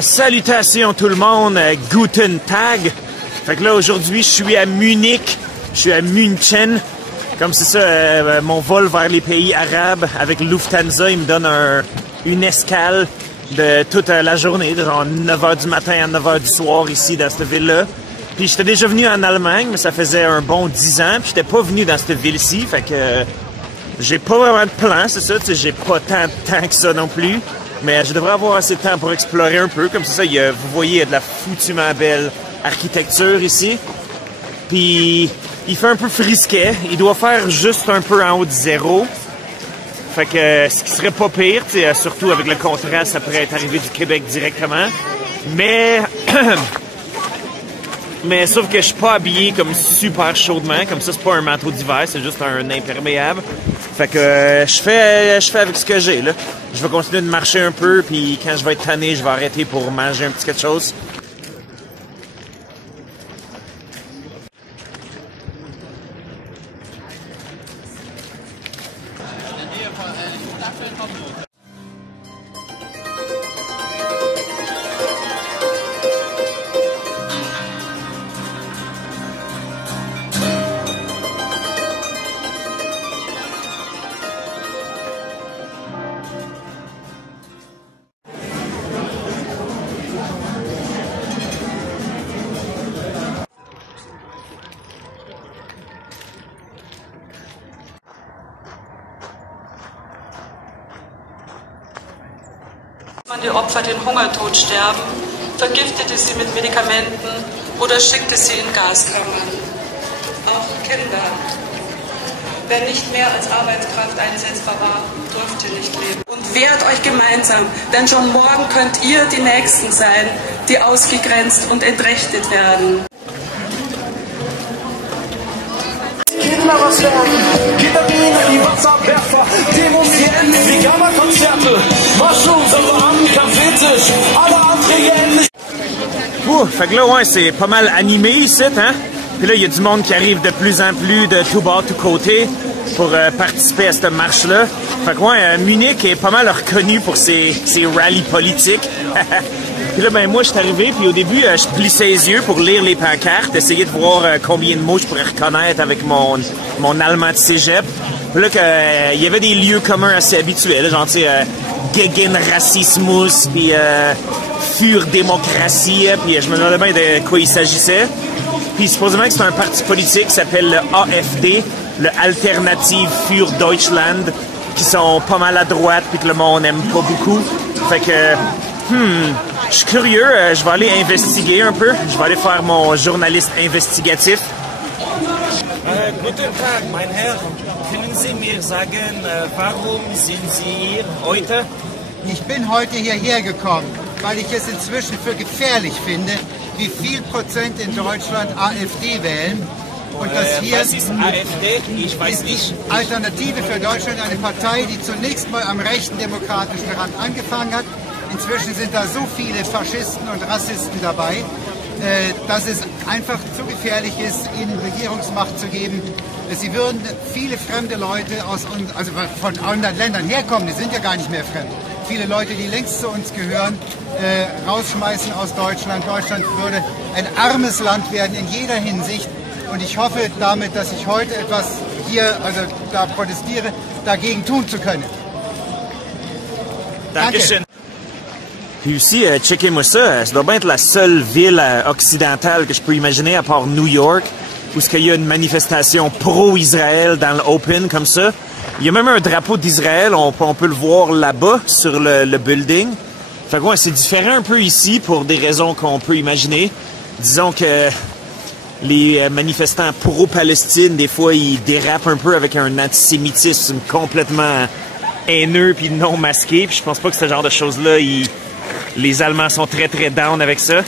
Salutations tout le monde, Guten Tag. Fait que là aujourd'hui je suis à Munich, je suis à München. Comme c'est ça, mon vol vers les pays arabes avec Lufthansa, il me donne une escale de toute la journée, de genre 9h du matin à 9h du soir ici dans cette ville-là. Puis j'étais déjà venu en Allemagne, mais ça faisait un bon 10 ans, puis j'étais pas venu dans cette ville-ci, fait que j'ai pas vraiment de plan, c'est ça, tu sais, j'ai pas tant de temps que ça non plus. Mais je devrais avoir assez de temps pour explorer un peu. Comme ça, vous voyez, il y a de la foutument belle architecture ici. Puis, il fait un peu frisquet. Il doit faire juste un peu en haut de zéro. Fait que ce qui serait pas pire, surtout avec le contraste, ça pourrait être arrivé du Québec directement. Mais, mais sauf que je suis pas habillé comme super chaudement. Comme ça, c'est pas un manteau d'hiver, c'est juste un imperméable. Fait que je fais avec ce que j'ai, là. Je vais continuer de marcher un peu, puis quand je vais être tanné, je vais arrêter pour manger un petit quelque chose. Die Opfer den Hungertod sterben, vergiftete sie mit Medikamenten oder schickte sie in Gaskammern. Auch Kinder. Wer nicht mehr als Arbeitskraft einsetzbar war, durfte nicht leben. Und wehrt euch gemeinsam, denn schon morgen könnt ihr die Nächsten sein, die ausgegrenzt und entrechtet werden. Kinder was werden, Kinderbienen, die Wasserwerfer, demonstrieren, Veganer-Konzerte, Mushrooms, Cafetisch, alle andere Fait que là, ouais, c'est pas mal animé ici, hein? Puis là, il y a du monde qui arrive de plus en plus de tout bas, tout côté pour participer à cette marche-là. Fait que ouais, Munich est pas mal reconnu pour ses rallyes politiques. Puis là, ben moi, je suis arrivé, puis au début, je plissais les yeux pour lire les pancartes, essayer de voir combien de mots je pourrais reconnaître avec mon allemand de cégep. Puis là, il y avait des lieux communs assez habituels, genre, tu sais, Gegen Rassismus, puis Für Demokratie, puis je me demandais bien de quoi il s'agissait. Puis supposément que c'est un parti politique qui s'appelle le AfD, le Alternative für Deutschland, qui sont pas mal à droite, puis que le monde aime pas beaucoup. Fait que, je suis curieux, je vais aller investiguer un peu. Je vais aller faire mon journaliste investigatif. Guten Tag, mein Herr. Können Sie mir sagen, warum sind Sie hier heute? Ich bin heute hierher gekommen, weil ich es inzwischen für gefährlich finde, wie viel Prozent in Deutschland AfD wählen. Und dass hier was ist AfD? Ich weiß nicht. Alternative für Deutschland, eine Partei, die zunächst mal am rechten demokratischen Rand angefangen hat. Inzwischen sind da so viele Faschisten und Rassisten dabei, dass es einfach zu gefährlich ist, ihnen Regierungsmacht zu geben. Sie würden viele fremde Leute also von anderen Ländern herkommen, die sind ja gar nicht mehr fremd. Viele Leute, die längst zu uns gehören, rausschmeißen aus Deutschland. Deutschland würde ein armes Land werden in jeder Hinsicht. Und ich hoffe damit, dass ich heute etwas hier, also da protestiere, dagegen tun zu können. Danke. Puis aussi, checkez-moi ça, ça doit bien être la seule ville occidentale que je peux imaginer, à part New York, où il y a une manifestation pro-Israël dans l'open comme ça. Il y a même un drapeau d'Israël, on peut le voir là-bas sur le building. Fait que ouais, c'est différent un peu ici pour des raisons qu'on peut imaginer. Disons que les manifestants pro-Palestine, des fois, ils dérapent un peu avec un antisémitisme complètement haineux puis non masqué. Puis je pense pas que ce genre de choses-là, les Allemands sont très très down avec ça.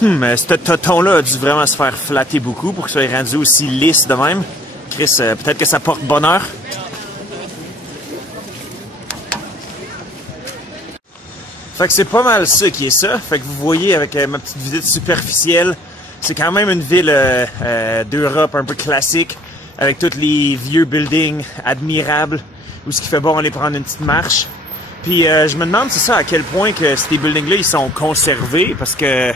Ce toton-là a dû vraiment se faire flatter beaucoup pour que ça soit rendu aussi lisse de même. Chris, peut-être que ça porte bonheur. Fait que c'est pas mal ça qui est ça. Fait que vous voyez avec ma petite visite superficielle, c'est quand même une ville d'Europe un peu classique. avec tous les vieux buildings admirables, où ce qui fait bon aller prendre une petite marche. Puis je me demande, c'est ça, à quel point que ces buildings-là, ils sont conservés, parce que,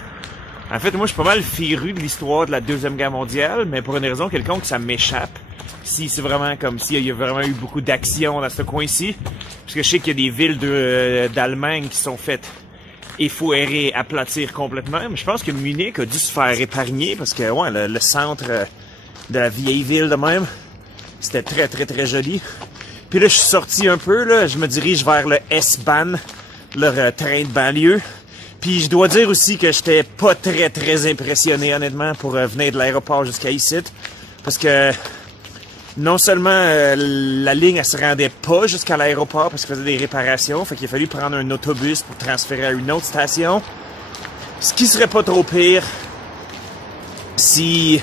en fait, moi, je suis pas mal féru de l'histoire de la Deuxième Guerre mondiale, mais pour une raison quelconque, ça m'échappe. Si c'est vraiment comme s'il y a vraiment eu beaucoup d'action dans ce coin-ci, parce que je sais qu'il y a des villes d'Allemagne qui sont faites effouérer, aplatir complètement, mais je pense que Munich a dû se faire épargner, parce que, ouais, le centre de la vieille ville de même, c'était très, très, très joli. Puis là, je suis sorti un peu, là, je me dirige vers le S-Bahn, leur train de banlieue. Puis je dois dire aussi que j'étais pas très, très impressionné, honnêtement, pour venir de l'aéroport jusqu'à ici. Parce que non seulement la ligne, elle se rendait pas jusqu'à l'aéroport parce qu'elle faisait des réparations, fait qu'il a fallu prendre un autobus pour transférer à une autre station. Ce qui serait pas trop pire si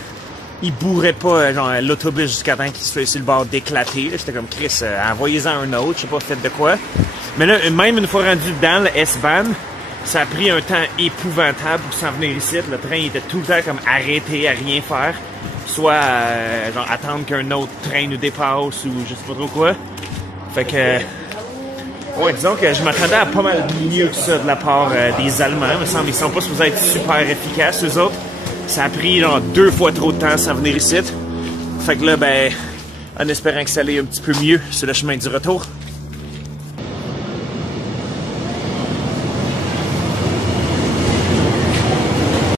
il bourrait pas genre l'autobus jusqu'à temps qu'il soit sur le bord d'éclater. J'étais comme Chris, envoyez-en un autre, je sais pas fait de quoi. Mais là, même une fois rendu dans le S-Bahn, ça a pris un temps épouvantable pour s'en venir ici. Le train était tout le temps comme arrêté à rien faire. Soit genre attendre qu'un autre train nous dépasse ou je sais pas trop quoi. Fait que ouais, disons que je m'attendais à pas mal mieux que ça de la part des Allemands. Il me semble qu'ils sont pas supposés être super efficaces, eux autres. Ça a pris genre 2 fois trop de temps à s'en venir ici. Fait que là, ben, en espérant que ça aille un petit peu mieux sur le chemin du retour.